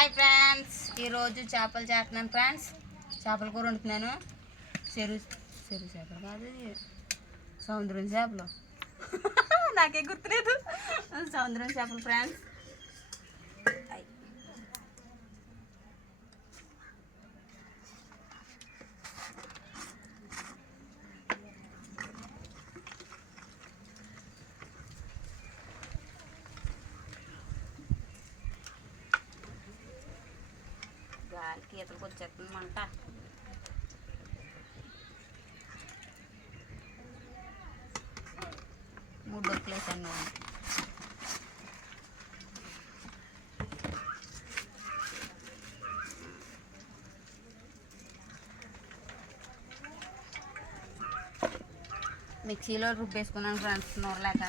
Hi friends ఈరోజు చేపలు చేస్తున్నాను ఫ్రెండ్స్ చేపల కూర వండుతున్నాను. చెరువు చెరువు చేపలు కాదు సముద్రం చేపలు. నాకే గుర్తులేదు. సముద్రం చేపలు ఫ్రెండ్స్ గాలికి ఈతలకు వచ్చేస్తుంది మంట. మూడు డొక్కులు నూనె. మిక్సీలో రుబ్బేసుకున్నాను ఫ్రెండ్స్ నూరలేక.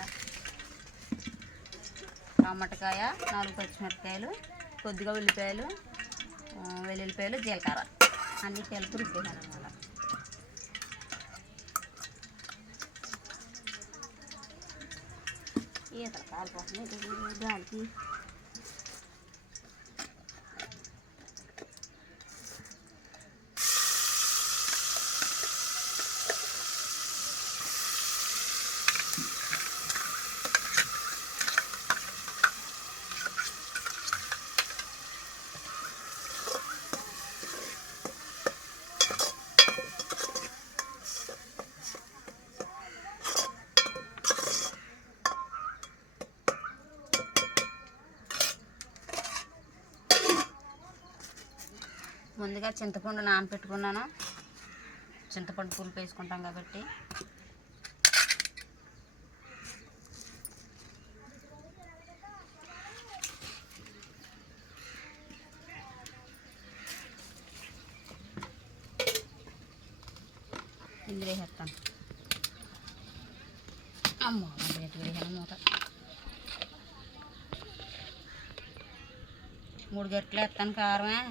టమాటకాయ నాలుగు పచ్చిమిరపకాయలు కొద్దిగా ఉల్లిపాయలు వెల్లుల్లిపాయలు జీలకర్ర. అన్ని కలిపి రుబ్బేసాను అనమాట ఈతలు కాలిపోతున్నాయి గాలికి ముందుగా చింతపండు నానపెట్టుకున్నాను. చింతపండు పులుపు వేసుకుంటాం కాబట్టి. ఇందులో వేసేస్తాను. అమ్మో వేసాను మూత. మూడు గంటలు వేస్తాను కారమే.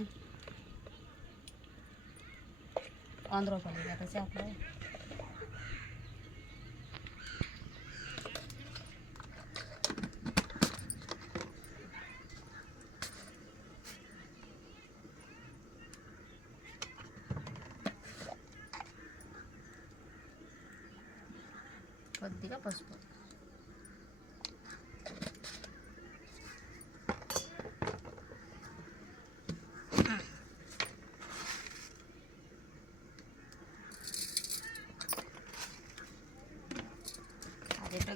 వంద రూపాయలు కదా చేపలు కొద్దిగా పసుపు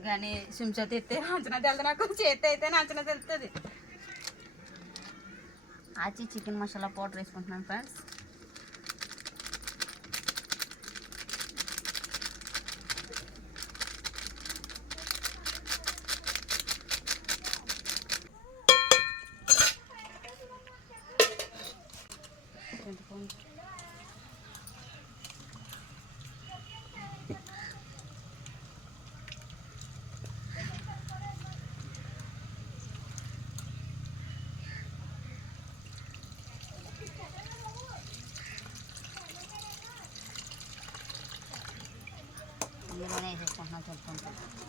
కానీ సింసా తెస్తే అంచనా తెలుదు నాకు. చేతి అయితే అంచనా తెలుస్తుంది ఆచి చికెన్ మసాలా పౌడర్ వేసుకుంటున్నాను ఫ్రెండ్స్. Thank you. వేసేసుకుంటున్నాను చింతపండు మ్మ్.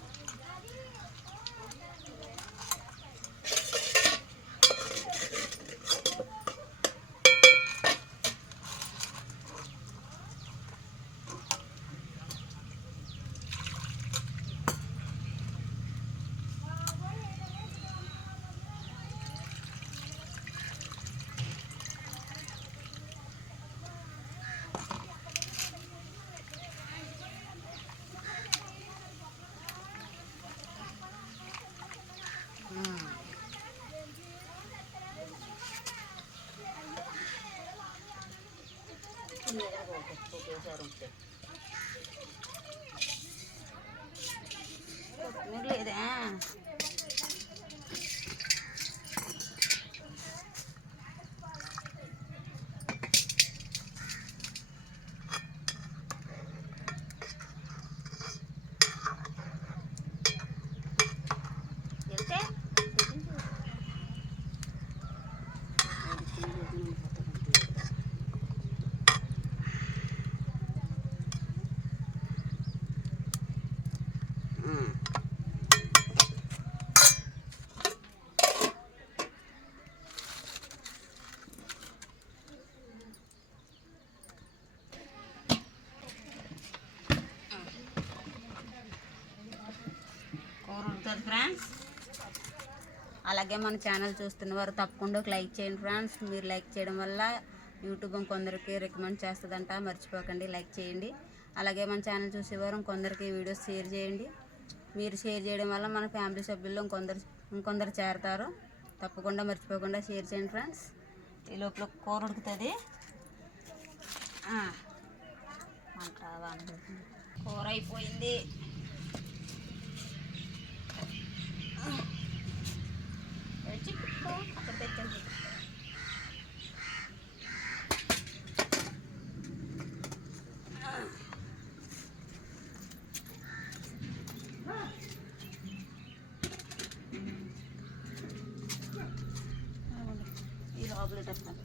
చేశారు అలాగే మన ఛానల్ చూస్తున్న వారు తప్పకుండా ఒక లైక్ చేయండి ఫ్రెండ్స్. మీరు లైక్ చేయడం వల్ల యూట్యూబ్ కొందరికి రికమెండ్ చేస్తుందంట. మర్చిపోకండి లైక్ చేయండి. అలాగే మన ఛానల్ చూసేవారు కొందరికి వీడియోస్ షేర్ చేయండి. మీరు షేర్ చేయడం వల్ల మన ఫ్యామిలీ సభ్యుల్లో ఇంకొందరు ఇంకొందరు చేరతారు. తప్పకుండా మర్చిపోకుండా షేర్ చేయండి ఫ్రెండ్స్ ఈ లోపల కూర ఉడుకుతుంది. కూర అయిపోయింది చిక్కుకో, అక్కడ పెట్టండి. ఈ లోపల పెట్టండి.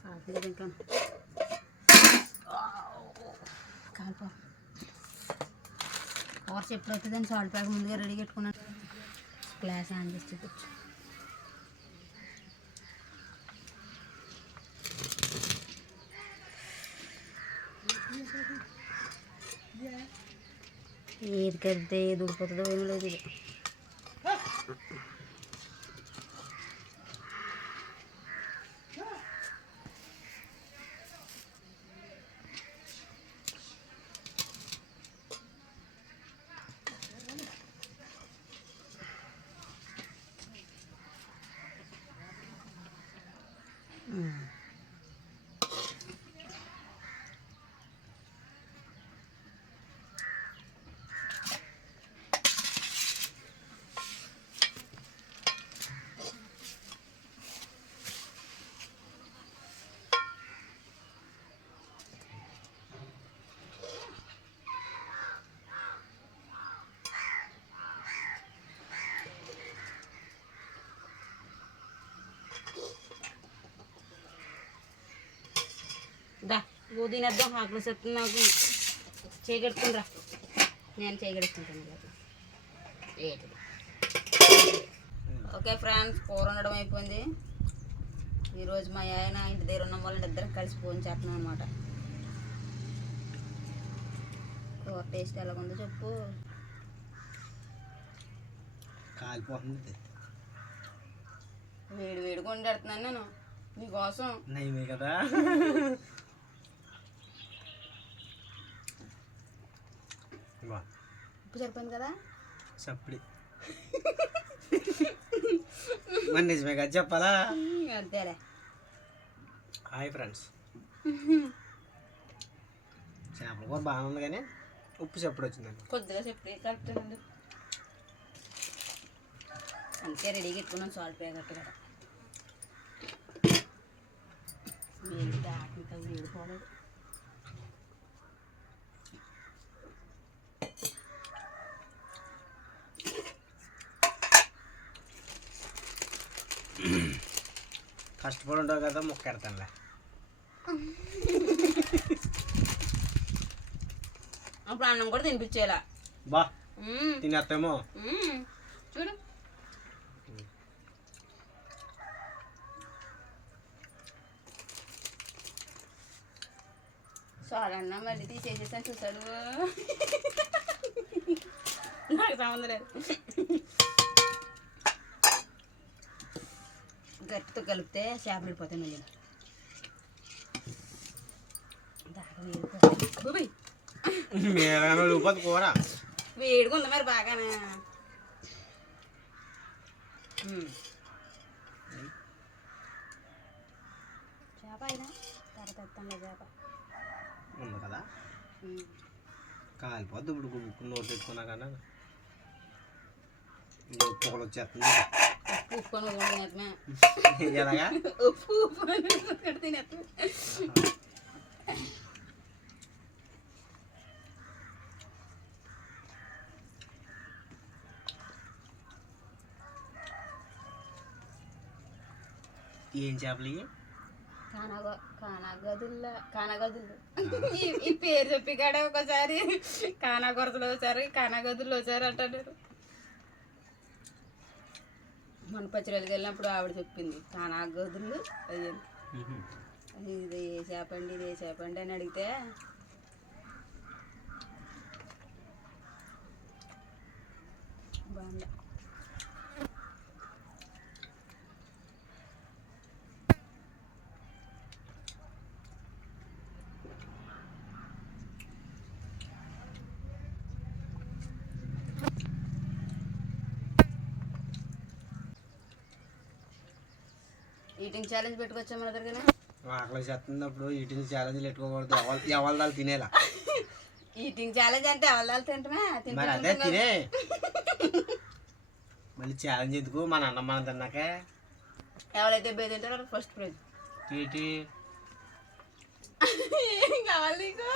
కాదు ఇంకా కాల్పో. కోర్స్ ఎప్పుడు సాల్ట్ ప్యాక్ ముందుగా రెడీ పెట్టుకున్నాను. గ్లాస్ ఆన్ చేసి చూపించు. ఏది కడితే ఏది ఉడిపోతుందో ఏం లేదు ఇది. దా నువ్వు తినేద్దాం ఆకలి చెప్తుంది నాకు చేయగడుతుండ్రా నేను చేయగడుతుంటాను ఓకే ఫ్రెండ్స్ కూర ఉండడం అయిపోయింది. ఈరోజు మా ఆయన ఇంటి దగ్గర ఉన్న వాళ్ళని ఇద్దరం కలిసి ఫోన్ చేస్తున్నాం అనమాట కూర టేస్ట్ ఎలాగుందో చెప్పు. కాలిపోతుంది వేడి వేడిగా వండేస్తున్నాను నేను. మీకోసం కదా బా ఉప్పు సరిపోయింది కదా? సప్పుడు. మరి నిజమే కదా చెప్పాలా? అంతేలే. Hi friends. చేపల కూర బాగానే ఉంది కానీ ఉప్పు చప్పుడు వచ్చిందండి. కొద్దిగా చెప్పి కలుపుతానండి అందుకే రెడీగా ఎట్టుకున్నాం సాల్ట్ ప్యాకెట్ కదా. వేడిపోలేదు. కష్టపడి ఉంటావు కదా ముక్క ఎడతానులే అప్పుడు అన్నం కూడా తినిపించేలా. బా. తినేస్తామో. చూడు. చాలన్న మళ్ళీ తీసేసేసాను చూసాడు. నాకు సంబంధం లేదు. గట్టితో కలిపితే చేపలు పోతాయి మళ్ళీ. వేడిగా ఉంది మరి బాగానే. చేప అయినా? తర్వాత చేప. ఉంది కదా? కాలిపోద్దు ఇప్పుడు నోట్ పెట్టుకున్నా కానీ. పొగలు వచ్చేస్తుంది ఉప్పు ఎలాగా? ఉప్పు ఉప్పు. ఏం చేపలు ఇవి కానాగ కానాగదుల్లా కానాగదులు ఈ పేరు చెప్పి కాడే ఒకసారి కానాగొరసలు వచ్చారు కానాగదులు వచ్చారు అంటారు మన పచ్చిరొలకి వెళ్ళినప్పుడు ఆవిడ చెప్పింది కానాగదులు అది ఇది ఏ చేపండి ఇది ఏ చేపండి అని అడిగితే బాగుంది. ఈటింగ్ ఛాలెంజ్ పెట్టుకొచ్చాం మన దగ్గర ఆకలి చేస్తున్నప్పుడు వీటిని ఛాలెంజ్లు పెట్టుకోకూడదు. ఎవరు ఎవరి దాళ్ళు తినేలా? ఈటింగ్ ఛాలెంజ్ అంటే అవలాలు తింటమే? మరి అదే తినే. మళ్ళీ ఛాలెంజ్ ఎందుకు? మన అన్నం మనం తిన్నాక. ఎవరైతే బే తింటారో ఫస్ట్ ప్రైజ్ ఏంటి ఏం కావాలి నీకు?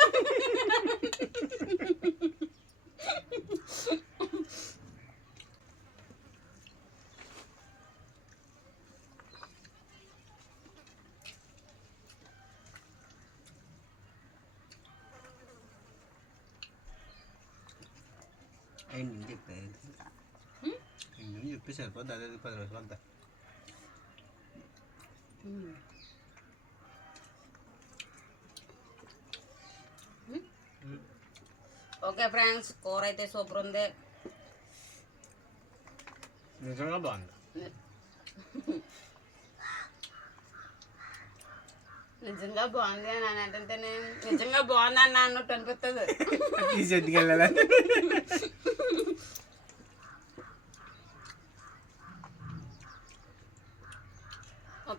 చెప్పి సరిపోద్ది అదే పది రోజులు అంతా ఓకే ఫ్రెండ్స్ కూర అయితే సూపర్ ఉంది. నిజంగా బాగుంది. నిజంగా బాగుంది అని అని అంటే నేను నిజంగా బాగుంది అన్న అన్నట్టు అనిపిస్తుంది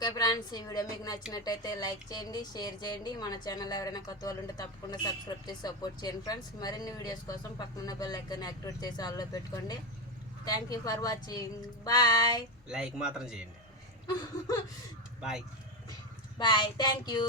ఓకే ఫ్రెండ్స్ ఈ వీడియో మీకు నచ్చినట్టయితే లైక్ చేయండి షేర్ చేయండి. మన ఛానల్ ఎవరైనా కొత్త వాళ్ళు ఉంటే తప్పకుండా సబ్స్క్రైబ్ చేసి సపోర్ట్ చేయండి ఫ్రెండ్స్. మరిన్ని వీడియోస్ కోసం పక్కన బెల్ ఐకాన్ యాక్టివేట్ చేసి ఆల్లో పెట్టుకోండి. Thank you for watching bye like మాత్రం చేయండి. Bye bye thank you